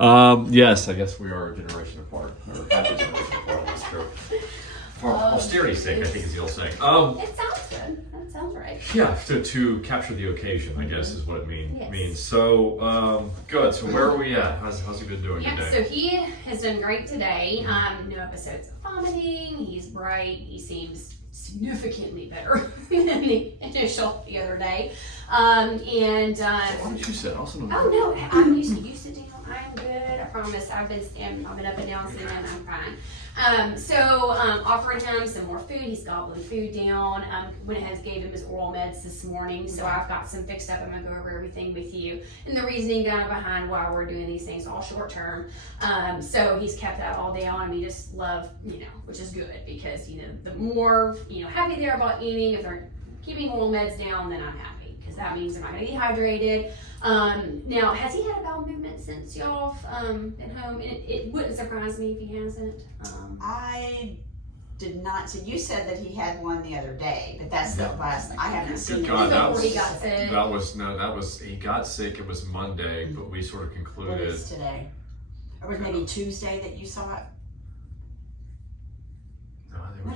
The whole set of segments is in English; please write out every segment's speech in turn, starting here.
Yes, I guess we are a generation apart, or half a generation apart. That's true. For austerity's sake, I think is the old saying. It sounds good. That sounds right. Yeah, to capture the occasion, I guess, is what it means. So, good. So where are we at? How's he been doing today? So he has done great today. No episodes of vomiting. He's bright. He seems significantly better than the other day. Why did you say? Also, no, I'm used to doing. I'm good. I promise. I've been up and down since then. I'm fine. Offering him some more food. He's gobbling food down. Went ahead and gave him his oral meds this morning. So I've got some fixed up. I'm gonna go over everything with you and the reasoning kind of behind why we're doing these things, all short term. So he's kept that all down, and we just love, which is good because the more happy they are about eating, if they're keeping oral meds down, then I'm happy. That means they're not going to be dehydrated. Now, has he had a bowel movement since y'all been home? And it wouldn't surprise me if he hasn't. I did not. So you said that he had one the other day, but that's the last. I haven't seen it before he got sick. That was he got sick. It was Monday, but we sort of concluded. What is today? Or was it maybe Tuesday that you saw it?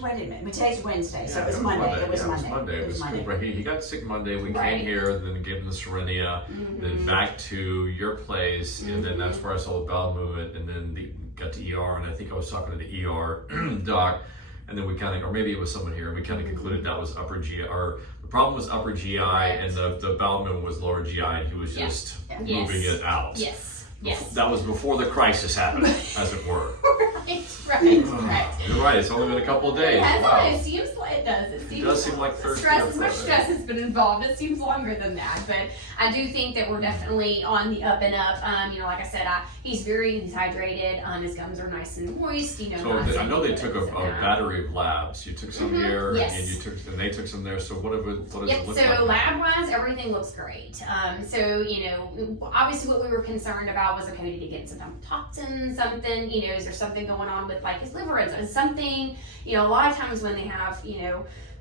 Wait a minute. Today's Wednesday, so it was Monday. It was Monday. It was Monday. He got sick Monday. We came here, then gave him the Serenia, then back to your place, and then that's where I saw the bowel movement, and then got to ER, and I think I was talking to the ER doc, and then we kind of, or maybe it was someone here, and we kind of concluded that was upper GI, or the problem was upper GI, and the bowel movement was lower GI, and he was just moving it out. Yes. That was before the crisis happened, as it were. Right. You're right. It's only been a couple of days. It seems like it does. It does seem like Thursday. As much stress has been involved, it seems longer than that. But I do think that we're definitely on the up and up. Like I said, he's very dehydrated. His gums are nice and moist. So I know they took a battery of labs. You took some here, and they took some there. So what does it look like? So lab-wise, everything looks great. Obviously, what we were concerned about was, okay, did he get some toxin, something? Is there something going on with like his liver enzymes? Something, a lot of times when they have,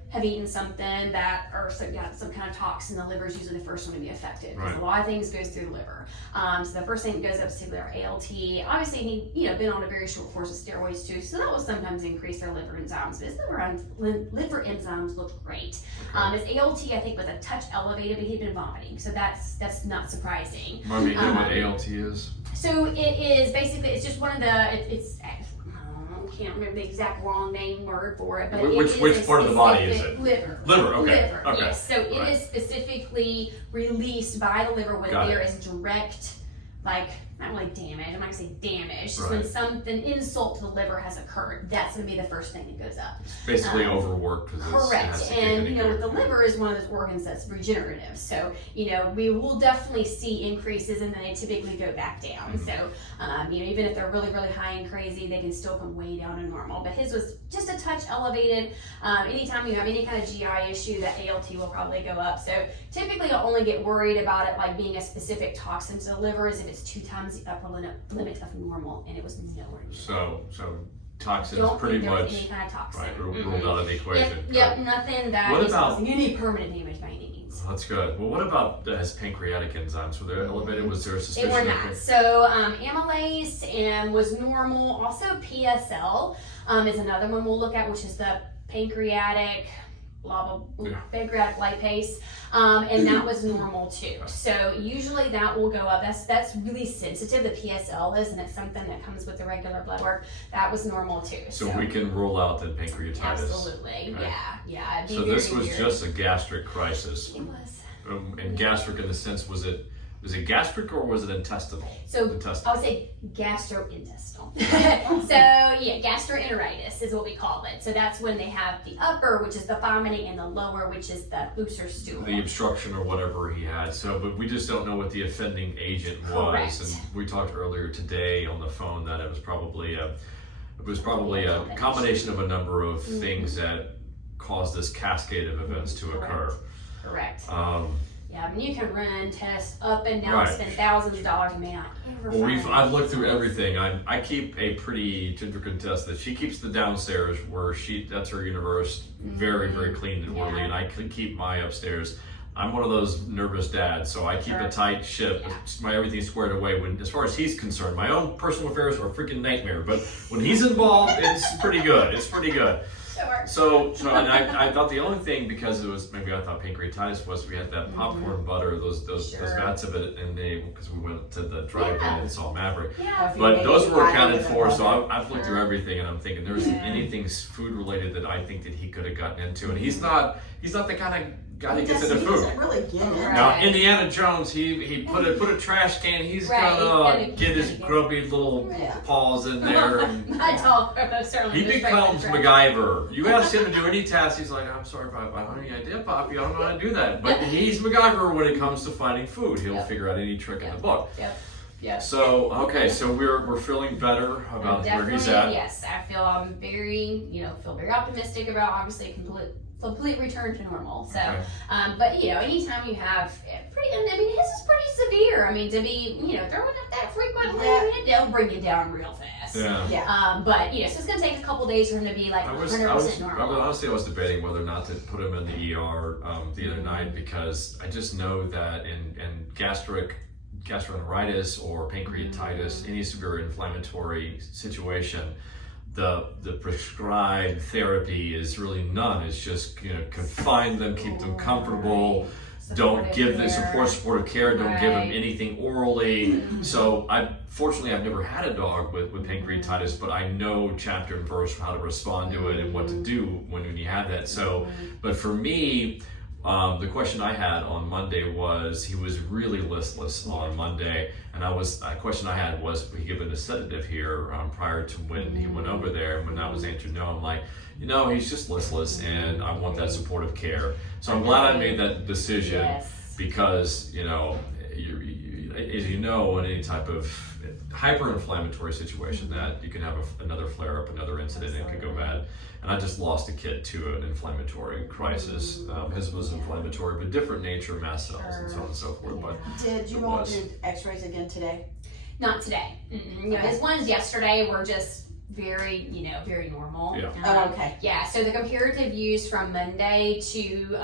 have eaten something that, or some kind of toxin, the liver is usually the first one to be affected because a lot of things goes through the liver. So the first thing that goes up is typically our ALT. Obviously, he, been on a very short course of steroids too, so that will sometimes increase their liver enzymes. But his liver enzymes looked great. His ALT, I think, was a touch elevated, but he'd been vomiting, so that's not surprising. Remind me what ALT is. So it is basically, it's just one of the, I can't remember the exact long name word for it, but which part of the body is it? Liver. Okay. Liver, yes. So it is specifically released by the liver when there is direct, not really damage, I'm not gonna say damage, just when something, insult to the liver has occurred, that's gonna be the first thing that goes up. It's basically overworked. Correct, and the liver is one of those organs that's regenerative, so we will definitely see increases, and then they typically go back down. So even if they're really, really high and crazy, they can still come way down to normal. But his was just a touch elevated. Anytime you have any kind of GI issue, that ALT will probably go up. So typically, you'll only get worried about it like being a specific toxin to the liver is if it's 2 times the upper limit of normal, and it was nowhere near. So toxins pretty much any kind of toxin. Ruled out of the equation. Yep, nothing that is causing any permanent damage by any means. That's good. Well, what about his pancreatic enzymes? Were they elevated? Was there a suspicion? They were not. So amylase was normal. Also PSL is another one we'll look at, which is the pancreatic pancreatic lipase, and that was normal too. So usually that will go up. That's really sensitive. The PSL is, and it's something that comes with the regular blood work. That was normal too. So we can rule out the pancreatitis. Absolutely, right? Yeah. So this was just a gastric crisis. It was. And gastric in the sense, was it gastric or was it intestinal? So I would say gastrointestinal. Gastroenteritis is what we call it. So that's when they have the upper, which is the vomiting, and the lower, which is the looser stool. The obstruction or whatever he had. So, but we just don't know what the offending agent was. Correct. And we talked earlier today on the phone that it was probably a combination of a number of things that caused this cascade of events to occur. Correct. You can run tests up and down, spend thousands of dollars, you may not ever find I've looked through everything. I keep a pretty Ginger can test that she keeps the downstairs where that's her universe very, very clean and orderly, and I could keep my upstairs I'm one of those nervous dads, so I keep a tight ship. My everything's squared away. When, as far as he's concerned, my own personal affairs are a freaking nightmare. But when he's involved, it's pretty good. It's pretty good. So and I thought the only thing, because it was, maybe I thought pancreatitis was, we had that popcorn butter, those vats of it, and because we went to the drive-in and saw Maverick. But those were accounted for, so I've looked through everything, and I'm thinking there's anything food related that I think that he could have gotten into, and he's not the kind of guy that gets into food. He doesn't really get into it. Now Indiana Jones, he put a trash can. He's gonna get his grubby little paws in there. And, he becomes MacGyver. You ask him to do any task, he's like, I'm sorry, I don't have any idea, Poppy. I don't know how to do that. But he's MacGyver when it comes to finding food. He'll figure out any trick in the book. Yeah. So okay, so we're feeling better about where he's at. Yes, I feel very optimistic about obviously a complete return to normal. So, but anytime you have his is pretty severe. I mean, to be throwing up that frequently, it'll bring you down real fast. But so it's gonna take a couple days for him to be like 100% normal. Honestly, I was debating whether or not to put him in the ER the other night, because I just know that in gastroenteritis or pancreatitis, any severe inflammatory situation, the prescribed therapy is really none. It's just confine them, keep them comfortable. Don't give them supportive care. Don't give them anything orally. So fortunately I've never had a dog with pancreatitis, but I know chapter and verse how to respond to it and what to do when you have that. So, but for me, the question I had on Monday was, he was really listless on Monday, and a question I had was, he given a sedative here prior to when he went over there, and when that was answered no, I'm like, he's just listless, and I want that supportive care. So I'm glad I made that decision, because as you know, in any type of hyper-inflammatory situation, that you can have another flare-up, another incident, and it could go bad. And I just lost a kid to an inflammatory crisis. His was inflammatory, but different nature, mast cells, and so on and so forth. But did you all do X-rays again today? Not today. His ones yesterday were just very normal. Okay. Yeah. So the comparative use from Monday to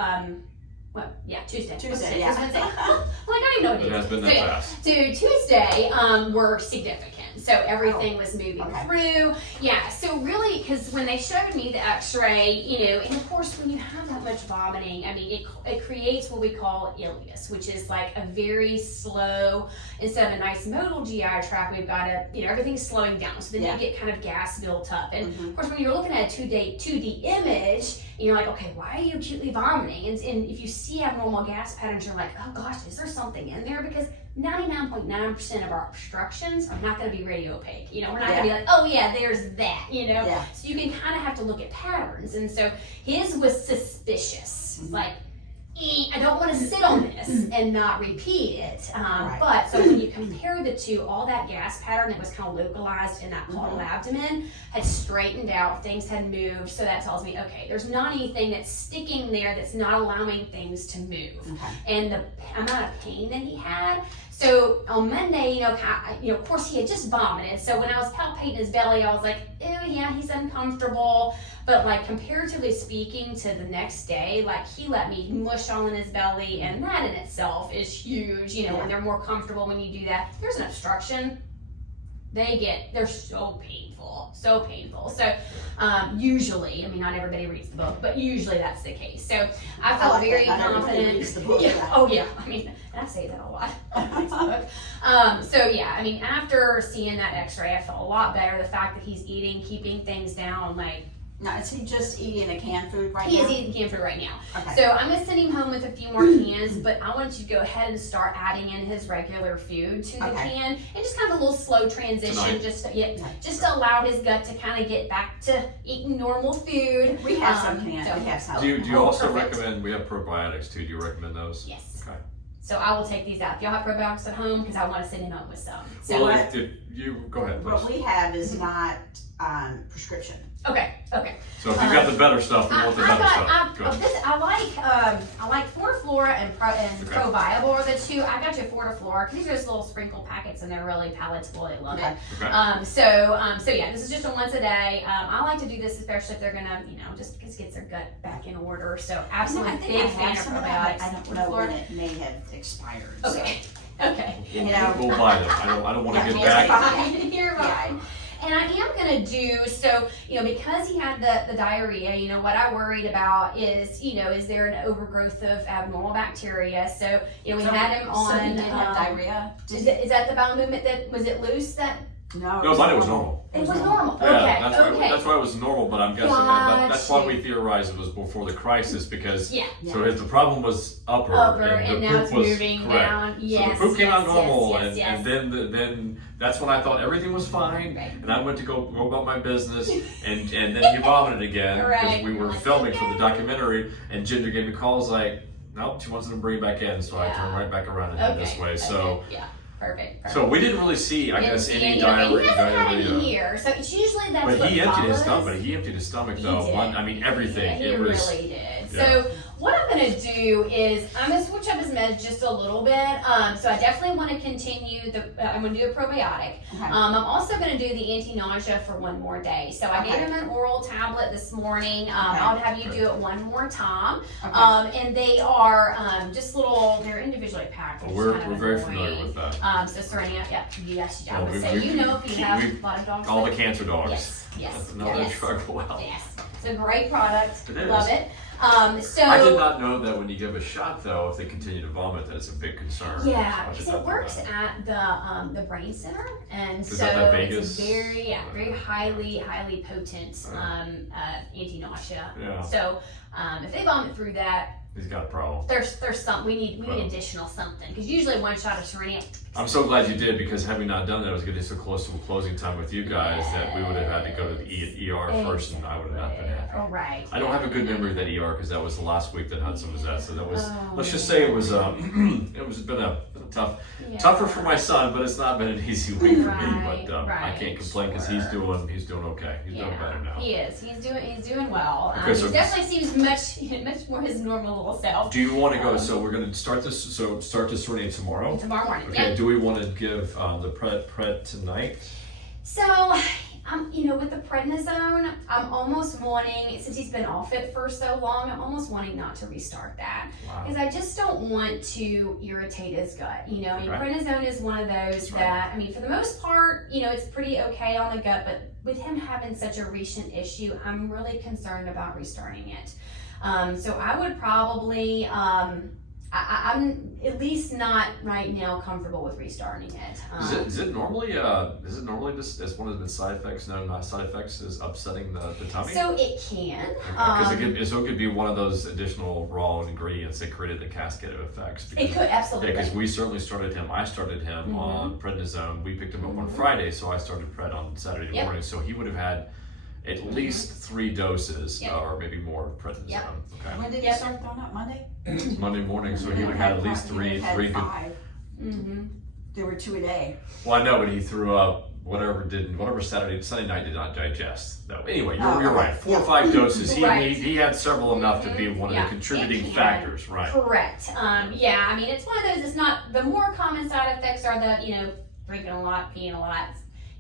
Tuesday. Tuesday, yeah. Wednesday. I don't even know what it is. It has been that fast. To Tuesday were significant. So everything was moving through. Yeah, so really, because when they showed me the x-ray, and of course when you have that much vomiting, I mean, it creates what we call ileus, which is like a very slow, instead of a nice modal GI tract, we've got everything's slowing down. So then you get kind of gas built up. And of course, when you're looking at a 2D image, and you're like, okay, why are you acutely vomiting? And if you see abnormal gas patterns, you're like, oh gosh, is there something in there? Because 99.9% of our obstructions are not going to be radio opaque. We're not going to be like, oh yeah, there's that, So you can kind of have to look at patterns. And so his was suspicious. Like, I don't want to sit on this and not repeat it. But so when you compare the two, all that gas pattern that was kind of localized in that caudal abdomen had straightened out, things had moved. So that tells me, okay, there's not anything that's sticking there that's not allowing things to move. And the amount of pain that he had. So on Monday, of course he had just vomited. So when I was palpating his belly, I was like, oh yeah, he's uncomfortable. But like comparatively speaking to the next day, like he let me mush all in his belly, and that in itself is huge. When they're more comfortable when you do that. There's an obstruction, they're so painful. So usually, I mean, not everybody reads the book, but usually that's the case. So I felt very confident. Reads the book, Oh yeah, I mean, and I say that a lot. I mean, after seeing that x-ray, I felt a lot better. The fact that he's eating, keeping things down, like. Now, is he just eating a canned food right now? He is eating canned food right now. Okay. So I'm going to send him home with a few more cans, but I want you to go ahead and start adding in his regular food to the can, and just kind of a little slow transition, just to allow his gut to kind of get back to eating normal food. We have some cans. We have some. Do you also recommend, we have probiotics too, do you recommend those? Yes. Okay. So I will take these out. Y'all have probiotics at home, because I want to send him home with some. So well, you go ahead, please. What we have is not prescription. Okay. So if you've got the better stuff, we want the better stuff. Good. I like Fortiflora and Proviable are the two. I got you Fortiflora because these are just little sprinkle packets and they're really palatable. I love it. Okay. So yeah, this is just a once a day. I like to do this especially if they're gonna, just get their gut back in order. So absolutely big fan of probiotics. I don't know when it may have expired. Okay. Okay. We'll buy them. I don't want to get you're back. fine. You're fine. And I am gonna do so, because he had the diarrhea. What I worried about is, is there an overgrowth of abnormal bacteria? So, we had him on. So he did have diarrhea. Is that the bowel movement that was it loose that? No, Mine was normal. It was normal. Yeah, Okay. that's why it was normal, but I'm guessing that's why we theorized it was before the crisis because so if the problem was upper and the now poop it's was moving correct. down. So Yes. the poop came out normal, yes. and then that's when I thought everything was fine, Right. and I went to go about my business, and then he vomited again because Right. we were filming for the documentary, and Ginger gave me calls like, nope, she wants to bring it back in, so I turned right back around and head this way. So. Yeah. Perfect. So we didn't really see, I guess, any diarrhea. He hasn't had any here, so it's usually that's But what he emptied his follows. stomach. But he emptied his stomach though. Everything. Yeah, it he was. really did. Yeah. So what I'm gonna do is I'm gonna switch up his meds just a little bit. So I definitely want to continue I'm gonna do a probiotic. Okay. I'm also gonna do the anti-nausea for one more day. So I gave him an oral tablet this morning. I'll have you do it one more time. Okay. And they are just little. They're individually packed. Well, which we're is kind of very annoying. familiar with that. So Serenia, yes, I Well, would we- say we- if you have we- a lot of dogs. All the that- cancer dogs. Yes. That's another struggle out. Yes. It's a great product. It is. Love it. So I did not know that when you give a shot though, if they continue to vomit, that it's a big concern. yeah, So I because should it works know at the brain center, and Is so that Vegas? it's very highly potent anti-nausea. Yeah. So if they vomit through that, He's got a problem. there's some we need additional something because usually one shot of Serenia. I'm so glad you did because having not done that, I was getting so close to a closing time with you guys that we would have had to go to the ER first, and I would have not been happy. Oh, right. I don't have a good memory of that ER because that was the last week that Hudson was at. So that was, Oh, let's just say it was, been a tougher for my son, but it's not been an easy week for me. But I can't complain because he's doing okay. He's doing better now. He is. He's doing well. Okay, so he definitely seems much more his normal little self. Do you want to go? So we're going to start this. So start this running tomorrow. Tomorrow morning. Okay. Yep. Do we want to give the pred tonight? So, with the prednisone, I'm almost wanting, since he's been off it for so long, I'm almost wanting not to restart that. Wow. Because I just don't want to irritate his gut. Okay. Prednisone is one of those that, for the most part, it's pretty okay on the gut, but with him having such a recent issue, I'm really concerned about restarting it. So I would probably, I'm at least not right now comfortable with restarting it. Is it normally just as one of the side effects? No, not side effects is upsetting the tummy. So it can. Because it could be one of those additional raw ingredients that created the cascade of effects. It could, absolutely. Yeah, because we certainly started him. I started him on prednisone. We picked him up on Friday, so I started pred on Saturday morning. So he would have had at least 3 doses, or maybe more of prednisone. Yep. Okay. When did you start throwing up? Monday? Monday morning, so he would have had at least three good. 5. There were 2 a day. Well, I know, but he threw up whatever Sunday night did not digest. Though anyway, you're right. 4 or 5 doses. Right. He had several enough to be one of the contributing factors, right? Correct. It's one of those. It's not the more common side effects are the drinking a lot, peeing a lot.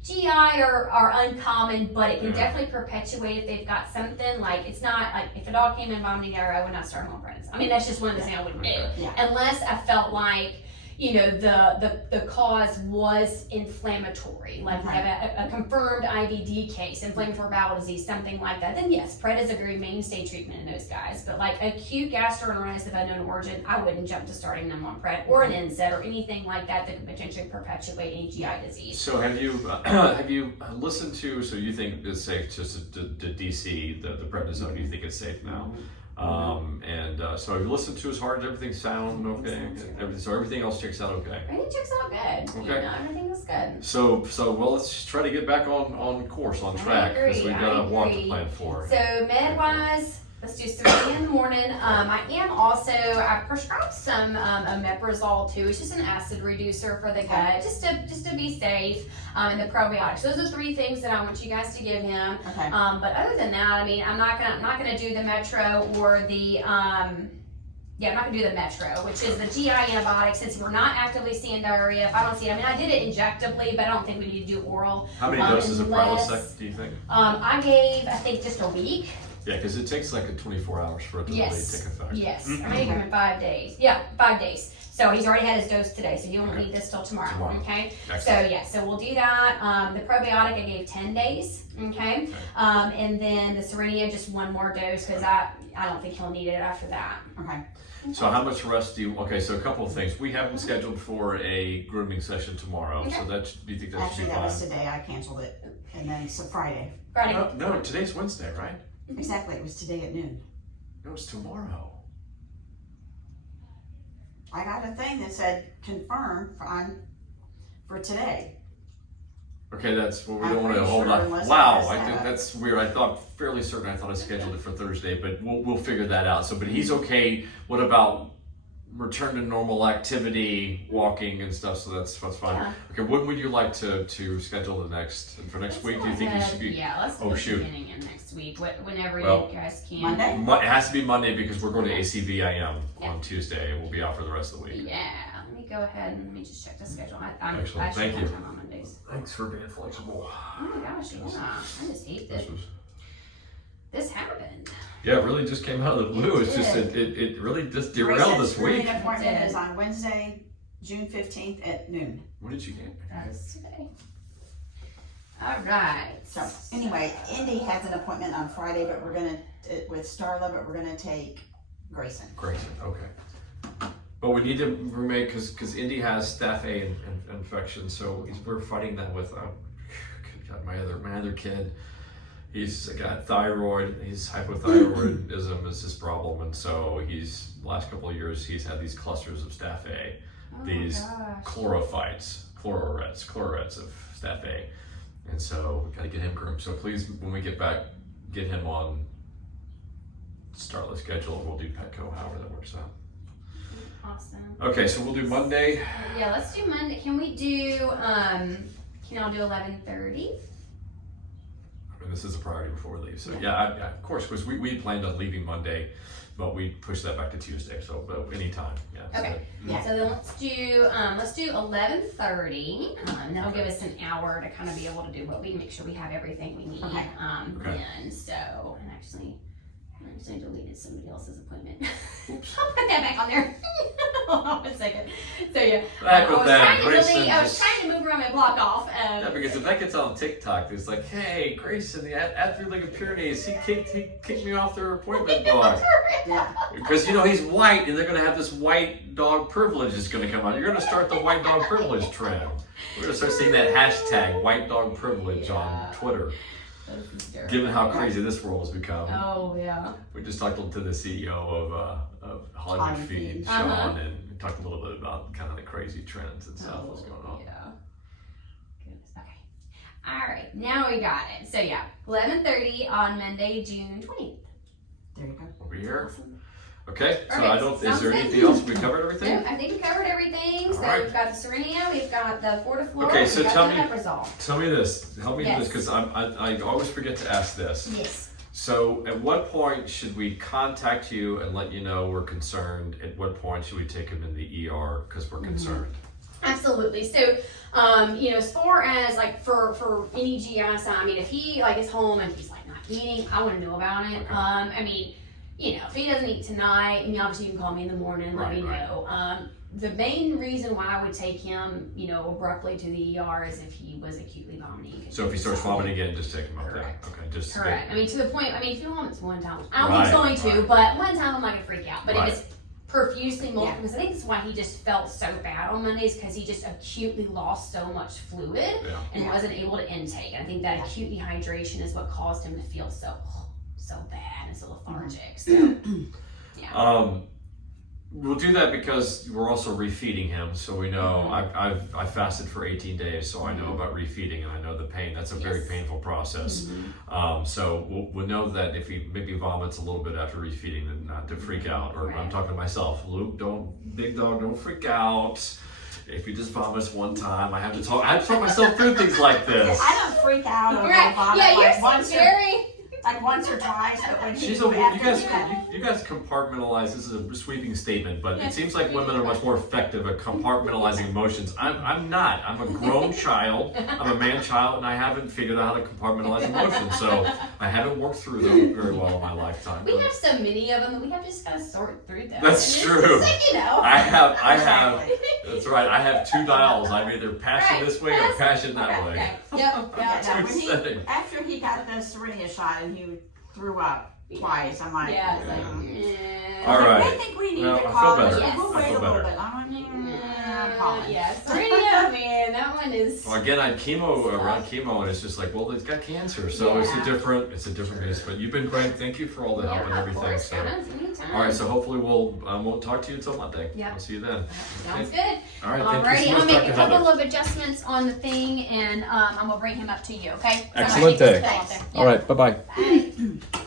GI are uncommon, but it can definitely perpetuate if they've got something like it's not like if a dog came in vomiting diarrhea, I would not start him on prednisone. That's just one of the things I wouldn't do unless I felt like the cause was inflammatory, like we have a confirmed IBD case, inflammatory bowel disease, something like that. Then yes, pred is a very mainstay treatment in those guys. But like acute gastroenteritis of unknown origin, I wouldn't jump to starting them on pred or an NSAID or anything like that that could potentially perpetuate any GI disease. So have you listened to? So you think it's safe just to DC the prednisone? You think it's safe now? So have you listened to his heart? Does everything sound okay? Everything else checks out okay? Everything checks out good. Okay. Everything is good. So well, let's just try to get back on course, on track, because we've got a walk to plan for. So med wise, Let's do Serenity in the morning. I prescribed some omeprazole too. It's just an acid reducer for the gut, just to be safe, and the probiotics. Those are 3 things that I want you guys to give him. Okay. But other than that, I mean, I'm not gonna do the Metro or the I'm not gonna do the Metro, which is the GI antibiotic, since we're not actively seeing diarrhea. If I don't see it, I mean, I did it injectably, but I don't think we need to do oral. How many doses of Prilosec do you think? I gave, I think, just a week. Yeah, because it takes like 24 hours for it to really take effect. Yes, I gave him in 5 days. Yeah, 5 days. So he's already had his dose today, so you won't need this till tomorrow. Okay? Excellent. So we'll do that. The probiotic I gave 10 days, okay? And then the Serenia, just 1 more dose, because I don't think he'll need it after that. Okay. So how much rest do you, okay, so a couple of things. We have him scheduled for a grooming session tomorrow, so do you think that should Actually, be that fine? was today. I canceled it. And then it's a Friday. Friday. No, today's Wednesday, right? Exactly. It was today at noon. No, it's tomorrow. I got a thing that said confirm for today. Okay, that's well, we I'm don't want to pretty hold sure on. unless Wow, I I think messed that's weird. I thought I scheduled it for Thursday, but we'll figure that out. So, but he's okay. What about return to normal activity, walking and stuff? So that's fine. Yeah. Okay, when would you like to schedule the next for next week? Do you think you should be? Yeah, let's Oh, go shoot. beginning in next week. Whenever Well, you guys can. Monday? It has to be Monday because we're going to ACVIM on Tuesday. We'll be out for the rest of the week. Yeah. Let me go ahead and let me just check the schedule. I Excellent. should Thank have you. time on Mondays. Thanks for being flexible. Oh my gosh, yeah. I just hate that this happened. Yeah, it really just came out of the blue. It's just did. it really just derailed Grayson's this week. screening appointment It did. is on Wednesday, June 15th at noon. What did you get? That is today. All right. So anyway, Indy has an appointment on Friday, but we're gonna with Starla, but we're gonna take Grayson. Grayson, okay. But we need to remain because Indy has staph A infection, so we're fighting that with God, my other kid. He's got thyroid. His hypothyroidism is his problem, and so last couple of years he's had these clusters of staph A, these chlorophytes, chlorets of staph A, and so we got to get him groomed. So please, when we get back, get him on Starlet schedule. We'll do Petco, however that works out. Awesome. Okay, so we'll do Monday. Yeah, let's do Monday. Can we do? Can y'all do 11:30? I mean, this is a priority before we leave. So yeah, of course, because we planned on leaving Monday, but we pushed that back to Tuesday. So, but anytime, yeah. Okay. Yeah. So then let's do 11:30. And that'll give us an hour to kind of be able to do what we make sure we have everything we need. Okay. Okay. And so, and actually, I actually deleted somebody else's appointment. Oops. I'll put that back on there. Hold on a second. So yeah, Back I with was that, trying to Grayson delete. I was just- trying to move around my block off. Yeah, because if that gets on TikTok, it's like, hey, Grayson, the athlete League of Pyrenees, he kicked me off their appointment block. Yeah. Because, he's white, and they're going to have this white dog privilege is going to come out. You're going to start the white dog privilege trend. We're going to start seeing that hashtag, white dog privilege, on Twitter, given how crazy this world has become. Oh yeah. We just talked to the CEO of Hollywood Feed, Sean, and we talked a little bit about kind of the crazy trends and stuff that's going on. Yeah. Goodness. Okay. All right. Now we got it. So yeah, 11:30 on Monday, June 20th. There you go. Over here. Awesome. Okay, so Perfect. is there Sounds good. anything else? We covered everything? No, I think we covered everything. So All right. we've got the Serenia, we've got the Fortiflora, Okay, so we've tell got me- the Meprazole. Tell me this. Help me Yes. with this because I always forget to ask this. Yes. So, at what point should we contact you and let you know we're concerned? At what point should we take him in the ER because we're concerned? Absolutely. So, as far as like for any GI sign, I mean, if he like is home and he's like not eating, I want to know about it. Okay. I mean, if he doesn't eat tonight, obviously you can call me in the morning, let me Right. know. The main reason why I would take him, abruptly to the ER is if he was acutely vomiting. So, if he starts vomiting again, just take him up Correct. there. Okay, just Correct. I mean, to the point. I mean, if he vomits one time, I don't Right, think he's going to, right. but one time I'm not gonna freak out. But Right. if it's profusely multiple, Yeah. because I think that's why he just felt so bad on Mondays, because he just acutely lost so much fluid Yeah. and wasn't able to intake. And I think that acute dehydration is what caused him to feel so bad and so lethargic. So yeah. We'll do that because we're also refeeding him, so we know. I fasted for 18 days, so I know about refeeding, and I know the pain. That's a very painful process. So we'll know that if he maybe vomits a little bit after refeeding, then not to freak out. Or I'm talking to myself, Luke, big dog, don't freak out. If he just vomits one time, I have to talk myself through things like this. I don't freak out over Right. vomit Yeah, like you're once very. like once or twice, but when You guys compartmentalize. This is a sweeping statement, but it seems like women are much more effective at compartmentalizing emotions. I'm not. I'm a grown child. I'm a man child, and I haven't figured out how to compartmentalize emotions. So I haven't worked through them very well in my lifetime. We have so many of them that we have to just kind of sort through them. That's And true. It's like, you know. I have. That's right. I have two dials. I'm either passion this way or passion that way. Yep. Yeah, no, Two settings. after he got the Serenia shot and he threw up twice, I'm like, Yeah. It's like, All right. I think we need Well, to I call feel it. better. Yes. We'll I wait feel a little better. bit. I'm calling. Yes. Radio, man. That one is. Well, again, I had chemo around chemo, and it's just like, well, it's got cancer, so it's a different case. But you've been great. Thank you for all the help and everything. Of course, So, guys, anytime. all right. So hopefully we'll won't talk to you until Monday. Yep. I'll see you then. Sounds Okay. good. All right. Alrighty, Thank you I'm so gonna much, make a Dr. couple Heather. of adjustments on the thing, and I'm gonna bring him up to you. Okay? Excellent Somebody day. just go out there. All right. Bye-bye. Bye.